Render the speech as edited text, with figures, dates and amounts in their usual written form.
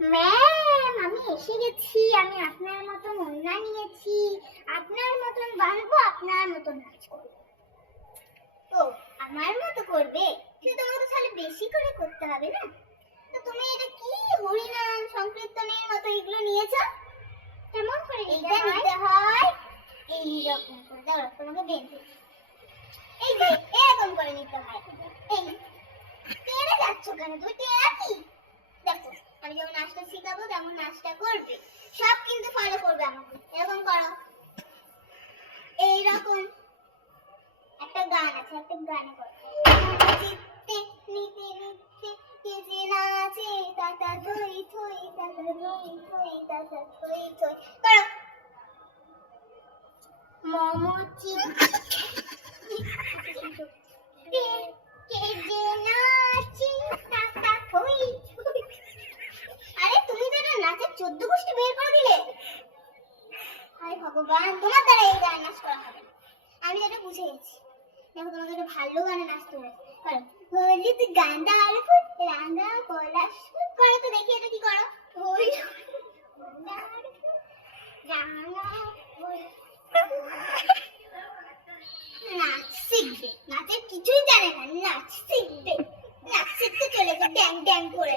Ma'am, আমি এসে গেছি। আমি আপনার মতন ওড়না নিয়েছি, আপনার মতন বাঁধবো, আপনার মতন নাচ করবো। ও, আমার মতো করবে? কিন্তু তোমাকে তো তাহলে বেশি করে করতে হবে না? তো তুমি এটা কি হরিনাম সংকীর্তনের মতো এগুলো নিয়েছো? কেমন করে নিতে হয়? এইরকম করে দাও, তোমাকে বেঁধে এই যে এরকম করে নিতে হয়। এই তেড়ে যাচ্ছ কেন তুমি? তেড়া কি? দেখো, আমি যেমন নাচটা শিখাবো তেমন নাচটা করবে, সব কিন্তু ফলো করবে আমাকে। এরকম করো, এইরকম একটা গান আছে, একটা গান করো। চিত্তে নিতে নিতে কে যে নাচে তাতা থই থই, তাতা থই থই, তাতা থই থই করো। মোমো চিত্তে কে যে নাচে তাতা থই থই। আরে তুমি তো এটা নাচের 14 গোষ্ঠী বের করে দিলে। হায় ভগবান, তোমার দ্বারা এই গান নাচ করা হবে না। আমি এটা বুঝে গেছি। দেখো, তোমাকে একটা ভালো গানে নাচতে হবে। করো, হলুদ গাঁদার ফুল রাঙা পলাশ ফুল। করো তো দেখি এটা কি করো। হলুদ গাঁদার ফুল রাঙা পলাশ। নাচ শিখবে, নাচের কিছুই জানে না, নাচ শিখবে। নাচ শিখতে চলেছে ড্যাং ড্যাং করে।